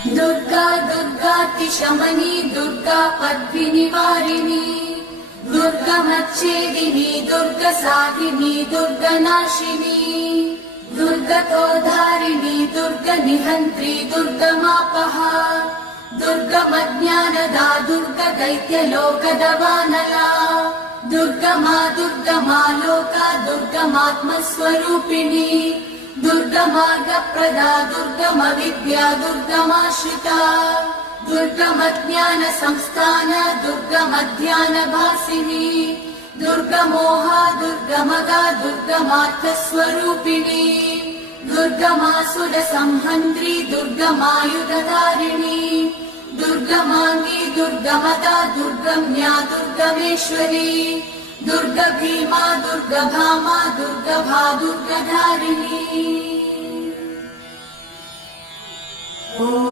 दुर्गा दुर्गातिशमनी दुर्गा पद्मिनिवारिणी दुर्गमच्छेदिनी दुर्गसाधिनी दुर्गनाशिनी दुर्गतोधारिणी दुर्गनिहन्त्री दुर्गमापहा दुर्गमज्ञानदा दुर्गदैत्यलोकदवानला दुर्गमा दुर्गमा लोका दुर्गमात्मस्वरूपिणी दुर्गमार्गप्रदा दुर्गमविद्या दुर्गमाश्रिता दुर्गमज्ञानसंस्थान दुर्गमध्यानभासिनी दुर्गमोहा दुर्गमगा दुर्गमार्थस्वरूपिणी दुर्गमासुरसंहन्त्री दुर्गमायुधधारिणी दुर्गमाङ्गी दुर्गमदा दुर्गम्या दुर्गमेश्वरी दुर्गभीमा दुर्गभामा दुर्गभा दुर्गधारिणी।